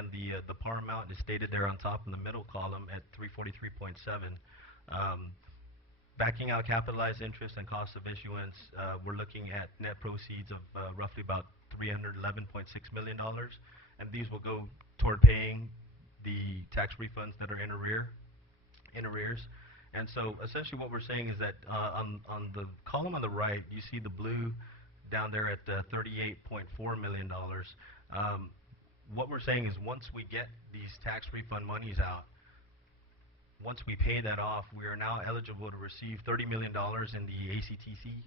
again, the par amount is stated there on top in the middle column at 343.7. Backing out capitalized interest and cost of issuance, we're looking at net proceeds of roughly about $311.6 million, and these will go toward paying the tax refunds that are in arrears. And so essentially what we're saying is that on the column on the right, you see the blue down there at $38.4 million. What we're saying is once we get these tax refund monies out, once we pay that off, we are now eligible to receive $30 million in the ACTC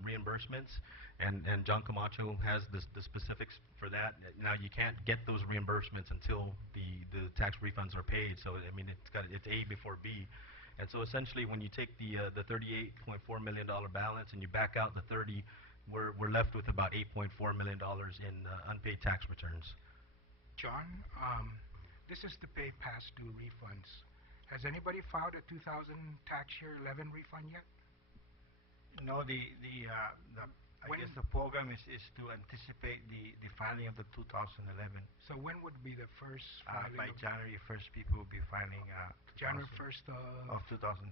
reimbursements, and John Camacho has the specifics for that. Now you can't get those reimbursements until the tax refunds are paid. So I mean it's A before B, and so essentially when you take the $38.4 million balance and you back out the 30, we're left with about $8.4 million in unpaid tax returns. John, this is to pay past due refunds. Has anybody filed a 2000 tax year 11 refund yet? No, I guess the program is to anticipate the filing of the 2011. So when would be the first filing? By January 1st, people will be filing January 1st of 2012.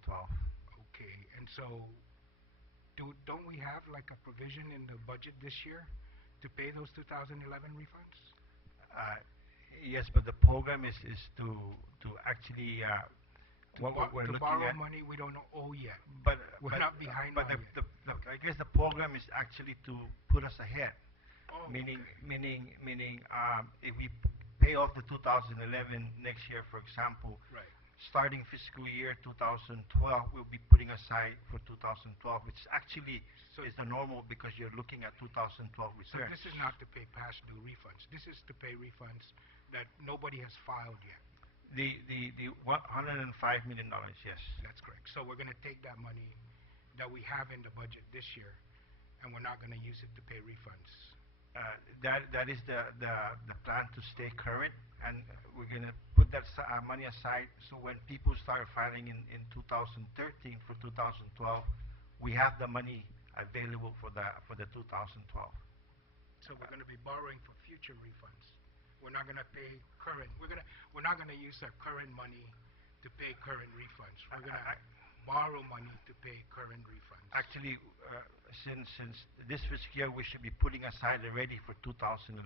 Okay, and so don't we have like a provision in the budget this year to pay those 2011 refunds? Yes, but the program is to actually what we're looking borrow at. Money we don't owe yet. But we're not behind. But I guess the program is actually to put us ahead. Oh, meaning okay. If we pay off the 2011 next year, for example, right. Starting fiscal year 2012, we'll be putting aside for 2012, which actually is the normal because you're looking at 2012 returns. So this is not to pay past due refunds. This is to pay refunds that nobody has filed yet. The $105 million, yes. That's correct. So we're going to take that money that we have in the budget this year, and we're not going to use it to pay refunds. That is the plan, to stay current, and we're going to put that money aside so when people start filing in 2013 for 2012, we have the money available for the 2012. So we're going to be borrowing for future refunds. We're not going to pay current. We're not going to use our current money to pay current refunds. We're going to borrow money to pay current refunds. Actually, since this fiscal year, we should be putting aside already for 2011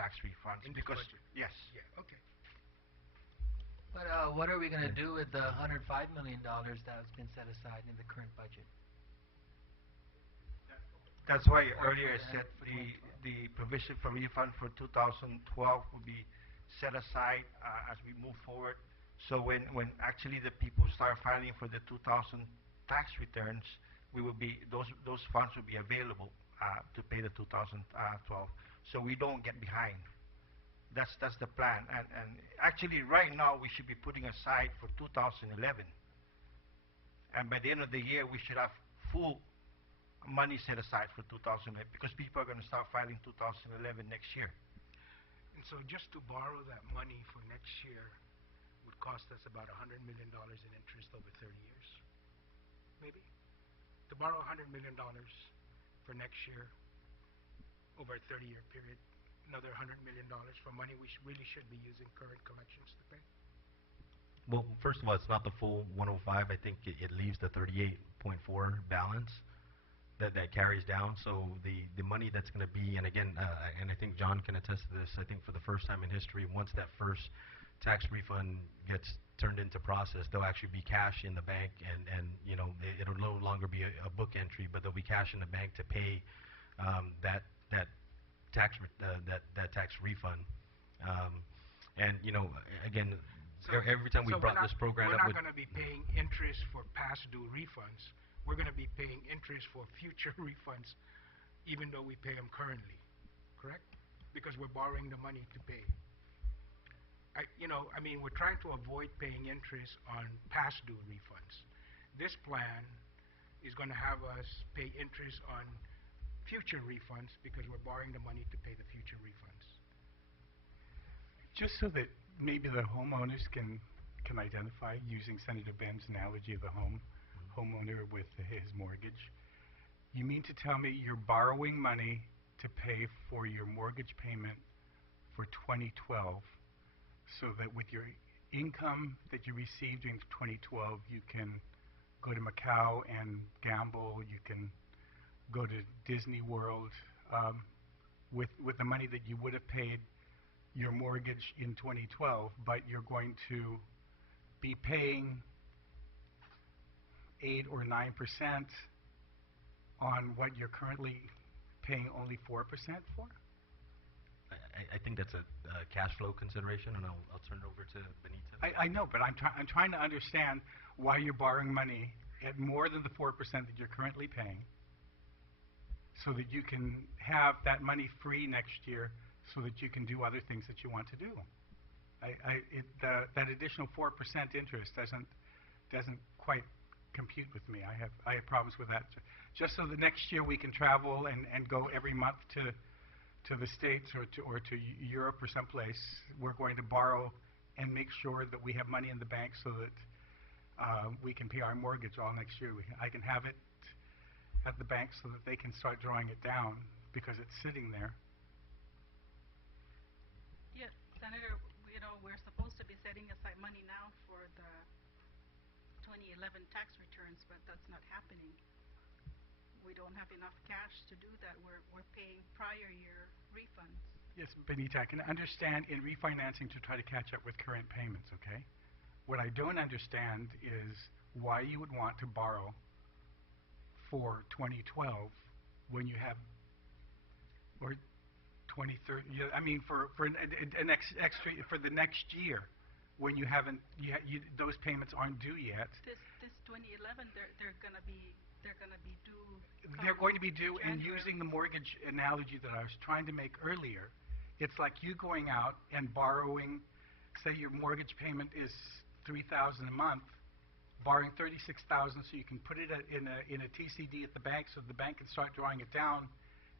tax refunds. In this budget? Yes. Yeah. Okay. But what are we going to do with the $105 million that has been set aside in the current budget? That's why earlier I said the provision for refund for 2012 will be set aside as we move forward. So when actually the people start filing for the 2000 tax returns, we will be those funds will be available to pay the 2012. So we don't get behind. That's the plan. And actually right now we should be putting aside for 2011. And by the end of the year we should have full money set aside for 2011 because people are going to start filing 2011 next year. And so just to borrow that money for next year would cost us about $100 million in interest over 30 years. Maybe? To borrow $100 million for next year over a 30-year period, another $100 million for money we really should be using current collections to pay? Well, first of all, it's not the full 105. I think it leaves the 38.4 balance that carries down. So the money that's going to be, and again, and I think John can attest to this, I think for the first time in history, once that first tax refund gets turned into process, there'll actually be cash in the bank, and you know, it'll no longer be a book entry, but there'll be cash in the bank to pay that tax refund. And you know, again, every time we brought this program up, we're not going to be paying interest for past due refunds. We're going to be paying interest for future refunds, even though we pay them currently, correct? Because we're borrowing the money to pay. I mean, we're trying to avoid paying interest on past due refunds. This plan is going to have us pay interest on future refunds because we're borrowing the money to pay the future refunds. Just so that maybe the homeowners can identify, using Senator Ben's analogy of the homeowner with his mortgage, you mean to tell me you're borrowing money to pay for your mortgage payment for 2012, so that with your income that you received during 2012, you can go to Macau and gamble, you can go to Disney World, with the money that you would have paid your mortgage in 2012, but you're going to be paying 8 or 9% on what you're currently paying only 4% for? I think that's a cash flow consideration, and I'll turn it over to Benita. I know, but I'm trying to understand why you're borrowing money at more than the 4% that you're currently paying, so that you can have that money free next year, so that you can do other things that you want to do. That additional 4% interest doesn't quite compute with me. I have problems with that. Just so the next year we can travel and go every month to the States or to Europe or someplace, we're going to borrow and make sure that we have money in the bank so that we can pay our mortgage all next year. I can have it at the bank so that they can start drawing it down because it's sitting there. Yeah, Senator, we're supposed to be setting aside money now for the 2011 tax returns, but that's not happening. We don't have enough cash to do that. We're paying prior year refunds. Yes, Benita, I can understand in refinancing to try to catch up with current payments, okay? What I don't understand is why you would want to borrow for 2012 when you have, or 2030, I mean for an extra for the next year, when you haven't, those payments aren't due yet. This 2011, they're going to be due. They're going to be due, and using the mortgage analogy that I was trying to make earlier, it's like you going out and borrowing, say your mortgage payment is $3,000 a month, borrowing $36,000 so you can put it in a TCD at the bank, so the bank can start drawing it down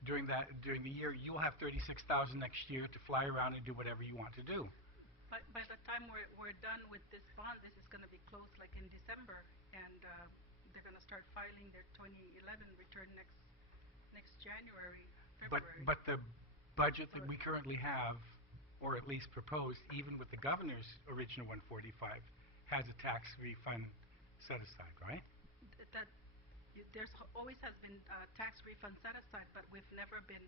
during the year. You'll have $36,000 next year to fly around and do whatever you want to do. But by the time we're done with this bond, this is going to be closed like in December, and they're going to start filing their 2011 return next January, February. But the budget that we currently have, or at least proposed, even with the governor's original 145, has a tax refund set aside, right? There's always has been tax refund set aside, but we've never been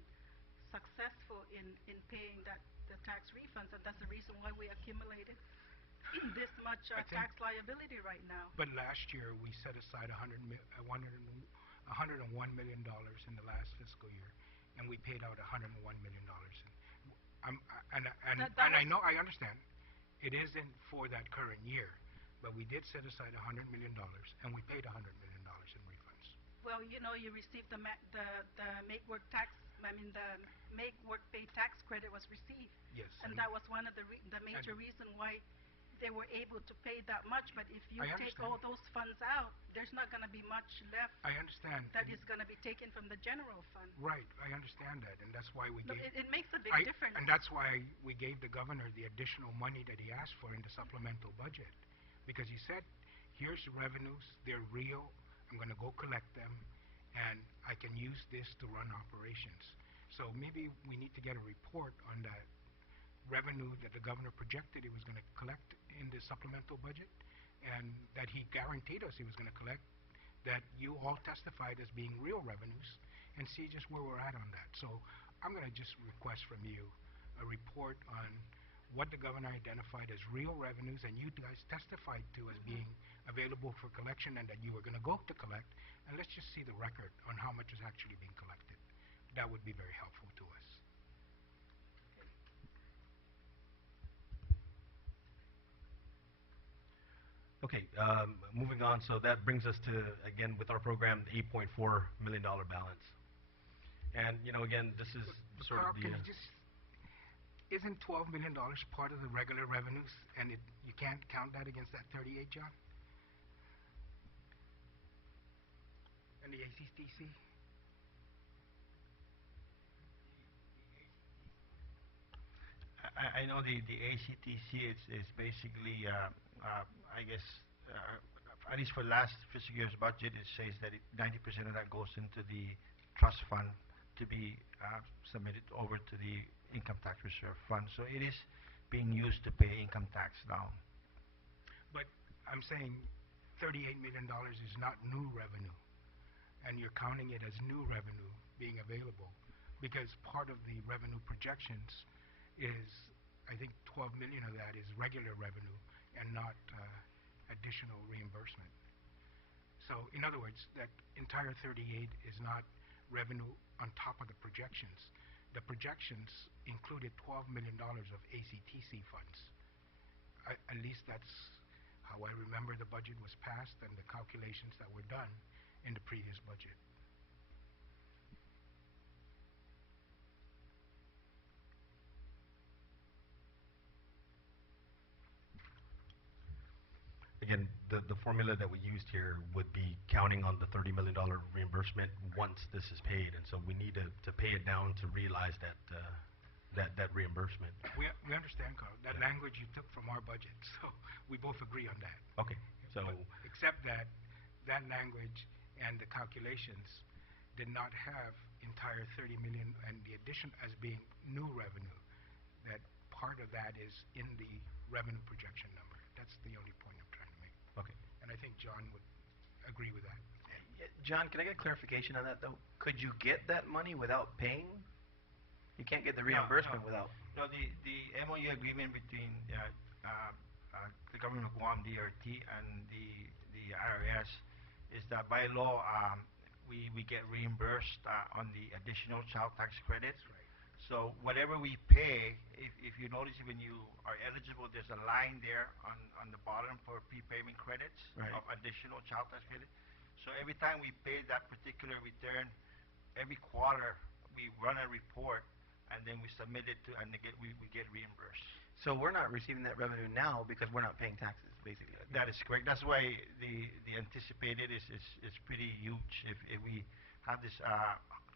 successful in paying the tax refunds, and that's the reason why we accumulated this much tax liability right now. But last year we set aside $101 million in the last fiscal year, and we paid out $101 million. I know, I understand, it isn't for that current year, but we did set aside $100 million, and we paid $100 million in refunds. Well, you received the make work tax. I mean, the make work pay tax credit was received. Yes. And that was one of the major reason why they were able to pay that much. But if you take all those funds out, there's not going to be much left. I understand. That is going to be taken from the general fund. Right. I understand that, and that's why we gave. It makes a big difference. And that's why we gave the governor the additional money that he asked for in the supplemental budget, because he said, "Here's the revenues. They're real. I'm going to go collect them, and I can use this to run operations." So maybe we need to get a report on that revenue that the governor projected he was going to collect in the supplemental budget, and that he guaranteed us he was going to collect, that you all testified as being real revenues, and see just where we're at on that. So I'm going to just request from you a report on what the governor identified as real revenues and you guys testified to as being available for collection, and that you were going to go to collect, and let's just see the record on how much is actually being collected. That would be very helpful to us. Okay, moving on. So that brings us to, again, with our program, the $8.4 million balance. And, again, this is sort Carl, of the... can you just, isn't $12 million part of the regular revenues, and you can't count that against that 38, John? And the ACTC? I know the ACTC is basically, I guess, at least for last fiscal year's budget, it says that 90% of that goes into the trust fund to be submitted over to the income tax reserve fund. So it is being used to pay income tax down. But I'm saying $38 million is not new revenue, and you're counting it as new revenue being available, because part of the revenue projections is, I think 12 million of that is regular revenue and not additional reimbursement. So in other words, that entire 38 is not revenue on top of the projections. The projections included $12 million of ACTC funds. At least that's how I remember the budget was passed and the calculations that were done in the previous budget. Again, the formula that we used here would be counting on the $30 million reimbursement once this is paid, and so we need to pay it down to realize that reimbursement. We understand, Carl. That Yeah. language you took from our budget, so we both agree on that. Okay, so But except that that language and the calculations did not have entire 30 million and the addition as being new revenue. That part of that is in the revenue projection number. That's the only point I'm trying to make. okay. And I think John would agree with that. John, can I get clarification on that, though? Could you get that money without paying? You can't get the reimbursement without. No, the MOU agreement between the government of Guam, DRT, and the IRS is that by law we get reimbursed on the additional child tax credits. Right. So whatever we pay, if you notice when you are eligible, there's a line there on the bottom for prepayment credits Right. of additional child tax credit. So every time we pay that particular return, every quarter we run a report and then we submit it to, and we get reimbursed. So we're not receiving that revenue now because we're not paying taxes, basically. That is correct. That's why the anticipated is pretty huge. If we have this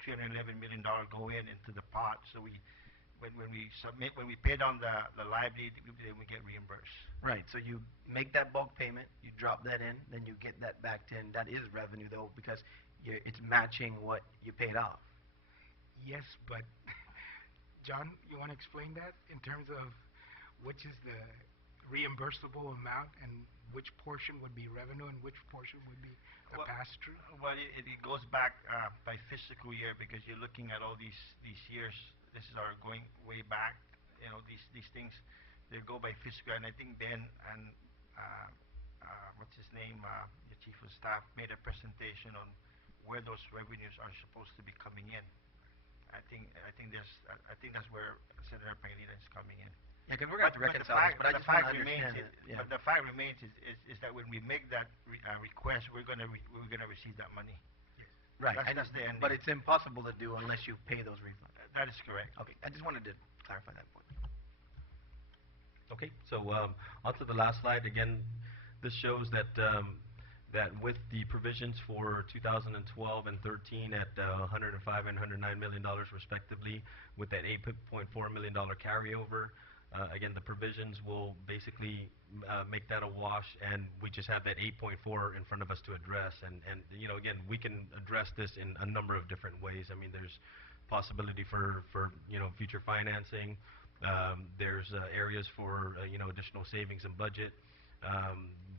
$311 million go into the pot, so when we pay down the liability, then we get reimbursed. Right. So you make that bulk payment, you drop that in, then you get that back in. That is revenue, though, because it's matching what you paid off. Yes, but John, you want to explain that in terms of which is the reimbursable amount and which portion would be revenue and which portion would be a Well, pass-through? Well, it goes back by fiscal year, because you're looking at all these years. This is our going way back. You know, these things, they go by fiscal. And I think Ben and what's his name, the chief of staff, made a presentation on where those revenues are supposed to be coming in. I think that's where Senator Pangilinan is coming in. Yeah, because we're going to reconcile this, but I just want to understand it. Yeah. But the fact remains is that when we make that request, we're gonna receive that money. Right. That's the ending. But it's impossible to do unless you pay those refunds. That is correct. Okay. I just wanted to clarify that point. Okay, so on to the last slide. Again, this shows that that with the provisions for 2012 and 13 at 105 and 109 million dollars respectively, with that 8.4 million dollar carryover, again, the provisions will basically make that a wash, and we just have that 8.4 in front of us to address. And you know, again, we can address this in a number of different ways. I mean, there's possibility for you know, future financing. There's areas for you know, additional savings and budget.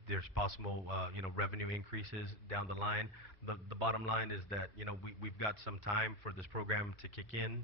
There's possible you know, revenue increases down the line. The bottom line is that, you know, we've got some time for this program to kick in.